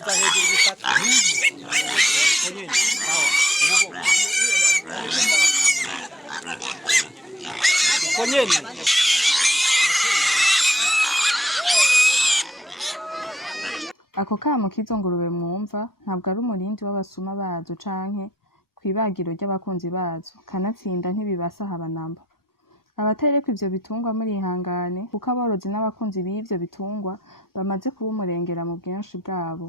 일단 해주기 스타트. 본인 나와. 본인. Ako kamo k'izo ngurube mwumva ntabwo ari umurindi w'abasuma bazo canke kw'ibagiro ry'abakunzi bazo, kanatsinda ntibibasa haba namba. Abatariko ivyo bitungwa murihangane kuko aborozi n'abakunzi b'ivyo bitungwa bamaze kuba umurengera mu bwinshi bwabo.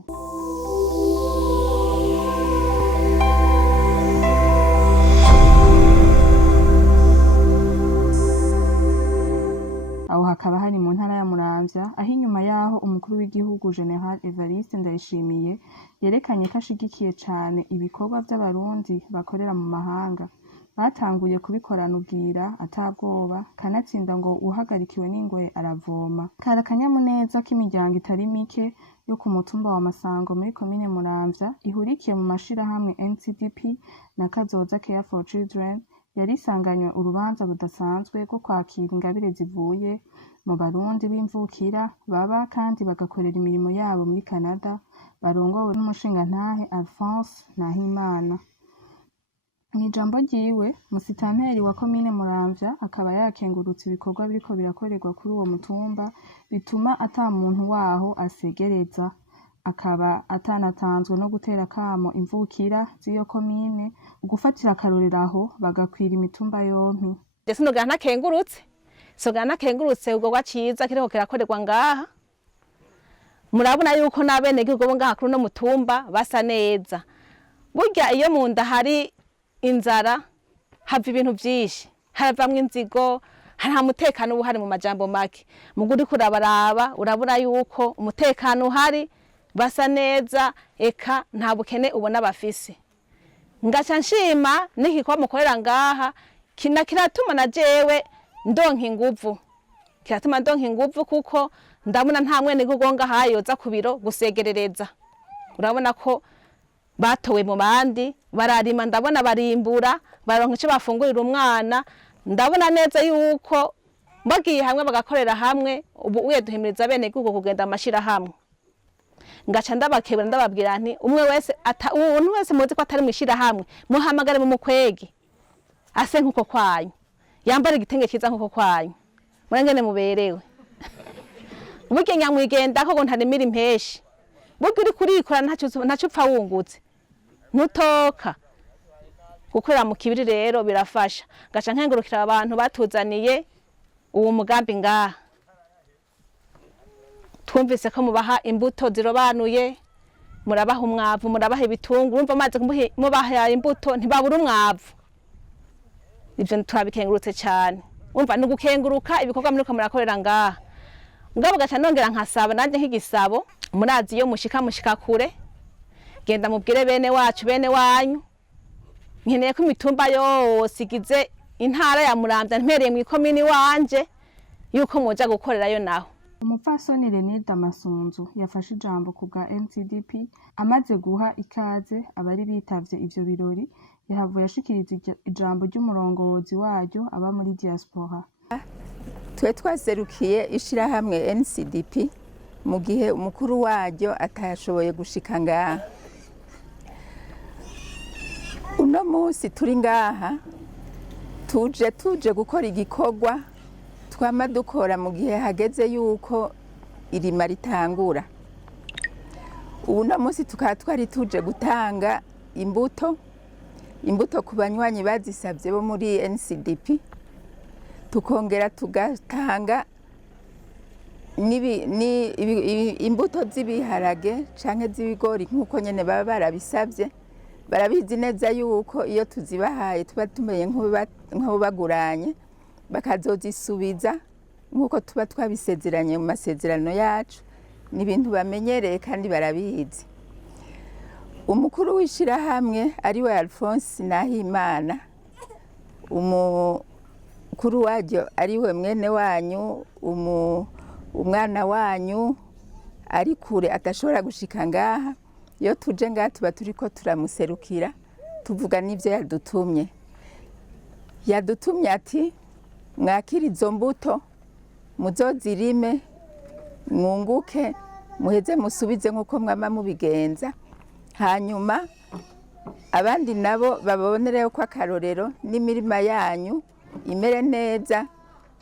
Aho hakaba hari mu ntara ya Muramvya aho inyuma yaho umukuru w'igihugu General Evariste Ndayishimiye yerekanye ko ashigikiye cane ibikorwa vy'abarundi bakorera mu mahanga. Batanguye kubikorana ubwira atabwoba, kanatsinda ngo uhagarikiwe n'ingwe aravoma. Kari akanyamuneza k'imiryango itari mike yo ku mutumba wa Masango muri komine Muramvya ihurikiye mu mashirahamwe NCDP na Kazoza Care for Children yari isanganywe urubanza rudasanzwe rwo kwakira ingabire zivuye mu Barundi b'imvukira baba kandi bagakorera imirimo yabo muri Canada, barongowe n'umushingantahe Alphonse Nahimana. Mw'ijambo ryiwe, musitanteri wa komine Muramvya akaba yakengurutse ibikorwa biriko birakorerwa kuri uwo mutumba bituma ata muntu waho asegereza. Akaba atanatanzwe no gutera kamo imvukira z'iyo komine ugufatira akarorero aho bagakwira imitumba yompi. Sinogana ntakengurutse ubwo ciza kiriko kirakorerwa ngaha. Murabona yuko n'abenegihugu bo ngaha kuri uno mutumba basa neza. Burya iyo mu nda hari inzara hava ibintu vyinshi, haravamwo inzigo, nta mutekano uba uhari mu majambo make. Muga uriko urabaraba urabura yuko umutekano uhari, basa neza, eka nta bukene ubona bafise. Ngaca nshima n'igikorwa mukorera ngaha kiratuma na jewe ndonka inguvu. Kiratuma ndonka inguvu kuko ndabona nta mwenegihugu ngaha yoza ku biro gusegerereza. Urabona ko batowe mu bandi, bararima, ndabona barimbura, baronka ico bafungurira umwana. Ndabona neza yuko bagiye hamwe bagakorera hamwe, ubu uye duhimiriza abenegihugu kugenda amashirahamwe. Ngaca ndabakebura ndababwira nti umwe wese umuntu wese muzi ko atari mwishirahamwe muhamagare mu mukwege ase nkuko kwanyu, yambara igitenge ciza nkuko kwanyu, murengene muberewe. Burya nyamwigenda ko ntarimira impeshi, burya uri kurikora ntaco upfa wungutse ntutoka. Gukorera mu kibiri rero birafasha. Ngaca nkengurukira abantu batuzaniye uwo mugambi ngaha. Twumvise ko mubaha imbuto zirobanuye, murabaha umwavu, murabaha ibitunguru, urumva maze mubaha imbuto ntibabura umwavu. Ivyo turabikengurutse cyane. Umva nugukenguruka ibikorwa muriko murakorera ngaha. Ngabo gaca nongera nkasaba nanje nk'igisabo, murazi iyo mushika kure, genda mubwire bene wacu bene wanyu. Nkeneye ko imitumba yose igize intara ya Muramvya mpereye mu ikomini wanje yuko muja gukorerayo naho. Umupfasoni Renilda Masunzu yafashe ijambo ku bwa NCDP amaze guha ikaze abari bitavye ivyo birori, yahavuye ashikiriza ijambo ry'umurongozi waryo aba muri diaspora. Twe twaserukiye ishirahamwe NCDP mu gihe umukuru waryo atashoboye gushika ngaha. Uno munsi turi ngaha tuje gukora igikorwa twama dukora mu gihe hageze yuko irima ritangura. Uno munsi tukaba twari tuje gutanga imbuto ku banywanyi bazisabye bo muri NCDP, tukongera tugatanga imbuto z'ibiharage canke z'ibigori nk'uko nyene baba barabisabye. Barabizi neza yuko iyo tuzibahaye tuba tumeye nk'abaguranye, bakazozisubiza nk'uko tuba twabisezeranye mu masezerano yacu. Ni ibintu bamenyereye kandi barabizi. Umukuru w'ishirahamwe ariwe Alphonse Nahimana, umukuru waryo ariwe mwene wanyu, umwana wanyu ari kure atashobora gushika ngaha. Iyo tuje ngaha tuba turiko turamuserukira, tuvuga n'ivyo yadutumye. Yadutumye ati mwakira izo mbuto muzozirime mwunguke muheze musubize nk'uko mwama mubigenza, hanyuma abandi nabo babonereho ko akarorero n'imirima yanyu imere neza,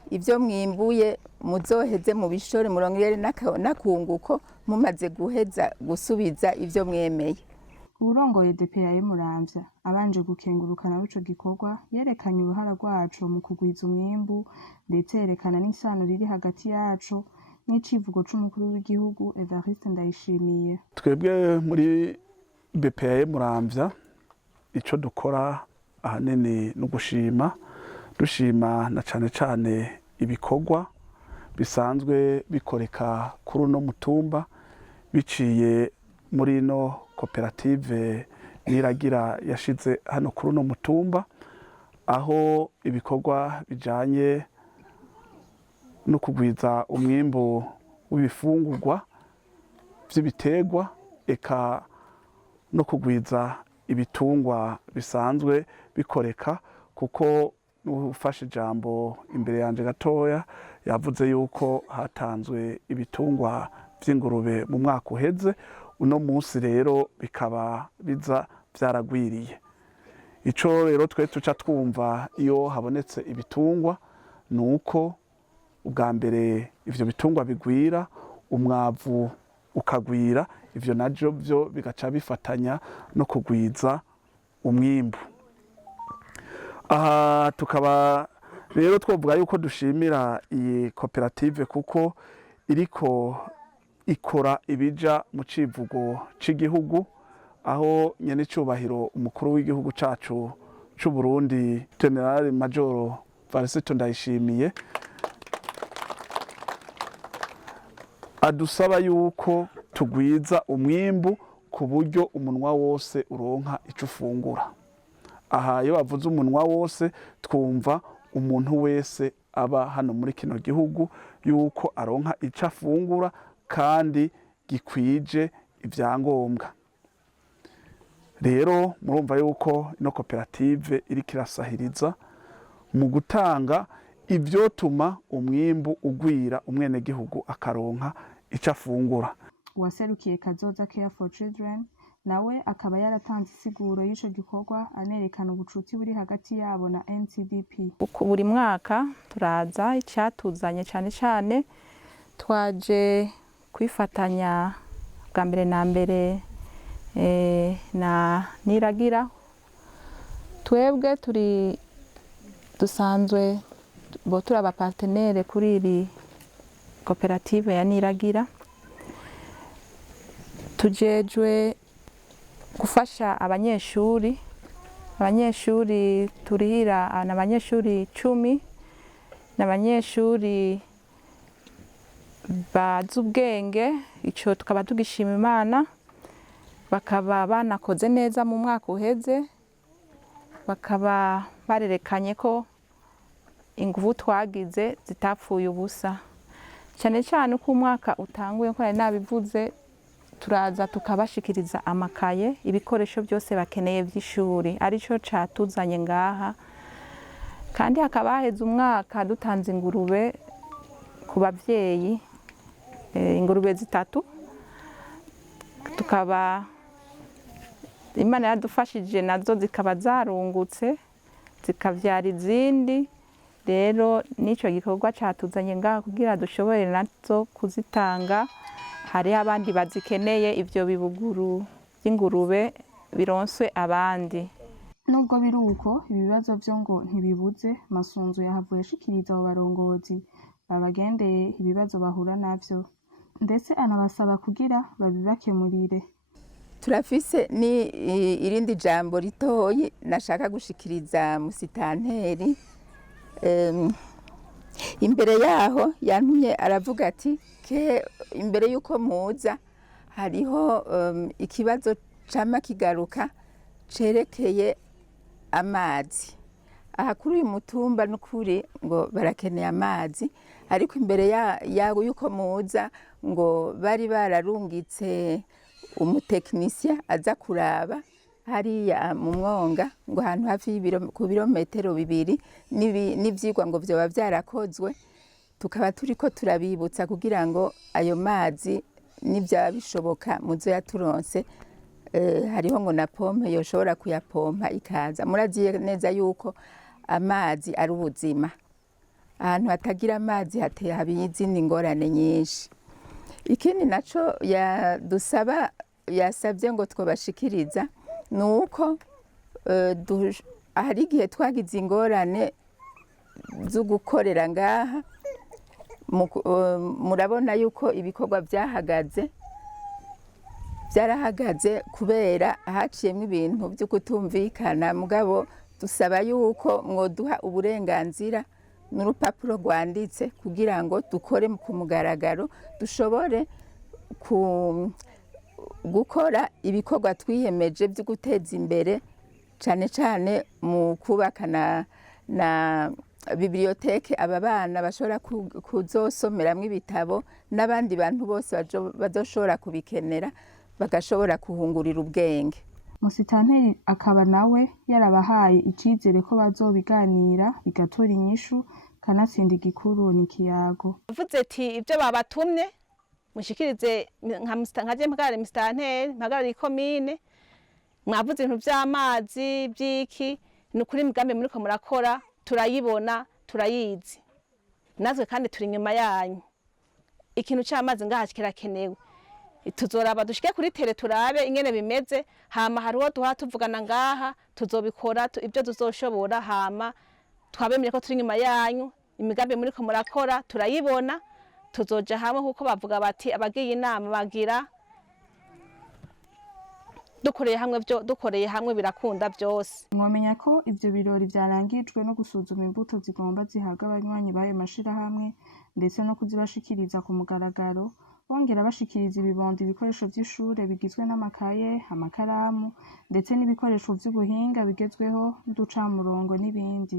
ibyo mwimbuye muzoheze mu bishore murongere n'akunguko mumaze guheza gusubiza ibyo mwemeye. Uwurongoye DPA Muramvya abanje gukengurukana w'ico gikorwa yerekanye uruhara rwacu mu kugwiza umwimbu ndetse yerekana n'isano riri hagati yacu n'icivugo c'umukuru w'igihugu Evariste Ndayishimiye. Twebwe muri BPA Muramvya ico dukora ahanini no gushima, dushima na cane cane ibikorwa bisanzwe bikoreka kuri uno mutumba biciye muri no koperative Niragira yashize hano kuri uno mutumba, aho ibikorwa bijanye no kugwiza umwimbu w'ibifungurwa vy'ibiterwa eka no kugwiza ibitungwa bisanzwe bikoreka, kuko ufashe ijambo imbere yanje gatoya yavuze yuko hatanzwe ibitungwa vy'ingurube mu mwaka uheze, uno munsi rero bikaba biza vyaragwiriye. Ico rero twe tuca twumva iyo habonetse ibitungwa nuko ubwa mbere ivyo bitungwa bigwira, umwavu ukagwira, ivyo navyo byo bigaca bifatanya no kugwiza umwimbu. Aha tukaba rero twovuga yuko dushimira iyi koperative kuko iriko ikora ibija mu civugo c'igihugu, aho nyene cubahiro umukuru w'igihugu cacu c'u Burundi General Major Varisito Ndayishimiye adusaba yuko tugwiza umwimbu ku buryo umunwa wose uronka ico ufungura. Aha iyo bavuze umunwa wose twumva umuntu wese aba hano muri kino gihugu yuko aronka ico afungura kandi gikwije ivyangombwa. Rero murumva yuko ino koperative iriko irasahiriza mu gutanga ivyotuma umwimbu ugwira, umwenegihugu akaronka ico afungura. Uwaserukiye Kazoza Care for Children nawe akaba yaratanze isiguro y'ico gikorwa anerekana ubucuti buri hagati yabo na NCDP. Buri mwaka turaza icyatuzanye cyane cyane twaje kwifatanya bwa mbere na mbere na Niragira. Twebwe dusanzwe turi abapartenere kuri iri koperative ya Niragira, tujejwe gufasha abanyeshuri turihira abanyeshuri 10 n'abanyeshuri bazi ubwenge. Ico tukaba tugishima Imana, bakaba banakoze neza mu mwaka uheze, bakaba barerekanye ko inguvu twagize zitapfuye ubusa. Cyane cyane uko umwaka utanguye ko nabivuze, turaza tukabashikiriza amakaye, ibikoresho byose bakeneye by'ishuri, arico catuzanye ngaha. Kandi hakaba haheze umwaka dutanze ingurube ku bavyeyi, ingurube 3, tukaba Imana yadufashije nazo zikaba zarungutse zikavyara izindi. Rero nico gikorwa catuzanye ngaha kugira dushobore nazo kuzitanga. Hari abandi bazikeneye ivyo bibuguru by'ingurube bironswe abandi. Nubwo biruko ibibazo byo ngo ntibibuze, Masunzu yahavuye ashikiriza abo barongozi babagendeye ibibazo bahura navyo, ndetse anabasaba kugira babibakemurire. Turafise ni irindi jambo ritoyi nashaka gushikiriza musitanteri. Imbere yaho yantumye aravuga ati ke imbere yuko muza hariho ikibazo cama kigaruka cerekeye amazi. Aha kuri uyu mutumba n'ukuri ngo barakeneye amazi, ariko imbere yago yuko muza ngo bari bararungitse umutekinisiya aza kuraba hariya mu mwonga ngo ahantu hafi ku birometero 2 n'ivyigwa ngo vyoba vyarakozwe. Tukaba turiko turabibutsa kugira ngo ayo mazi n'ibyaba bishoboka muzo yaturonse hariho ngo na pompe yoshobora kuyapompa ikaza. Muraziye neza yuko amazi ari ubuzima, ahantu hatagira amazi hateye habiye izindi ngorane nyinshi. Ikindi naco yadusaba yasabye ngo twobashikiriza ni uko hari igihe twagize ingorane zo gukorera ngaha, murabona yuko ibikorwa byarahagaze kubera haciyemo ibintu byo kutumvikana. Mugabo dusaba yuko mwoduha uburenganzira n'urupapuro rwanditse kugira ngo dukore ku mugaragaro, dushobore gukora ibikorwa twiyemeje byo guteza imbere, cyane cyane mu kubaka na biblioteke aba bana bashobora kuzosomeramo ibitabo, n'abandi bantu bose bazoshobora kubikenera bagashobora kuhungurira ubwenge. Musitanteri akaba nawe yarabahaye icizere ko bazobiganira bigatora inyishu, kanatsinda igikuru ni ikiyago. Avuze ati ibyo babatumye mushikirize nkaje mpagare musitanteri, mpagare ikomine, mwavuze ibintu by'amazi by'iki, ni ukuri imigambi muriko murakora turayibona, turayizi, natwe kandi turi inyuma yanyu. Ikintu cy'amazi ngaha kirakenewe, tuzoraba dushike kuri tere turabe ingene bimeze, hama hariho duha tuvugana ngaha, tuzobikora ibyo tuzoshobora, hama twabemeye ko turi inyuma yanyu, imigambi muriko murakora turayibona, tuzoja hamwe kuko bavuga bati abagiye inama bagira dukoreye hamwe birakunda byose. Mwamenya ko ivyo birori vyarangijwe no gusuzuma imbuto zigomba zihabwa abanywanyi b'ayo mashirahamwe, ndetse no kuzibashikiriza ku mugaragaro, bongera bashikiriza ibibondo ibikoresho vy'ishure bigizwe n'amakaye, amakaramu, ndetse n'ibikoresho vy'ubuhinga bigezweho n'uducamurongo n'ibindi.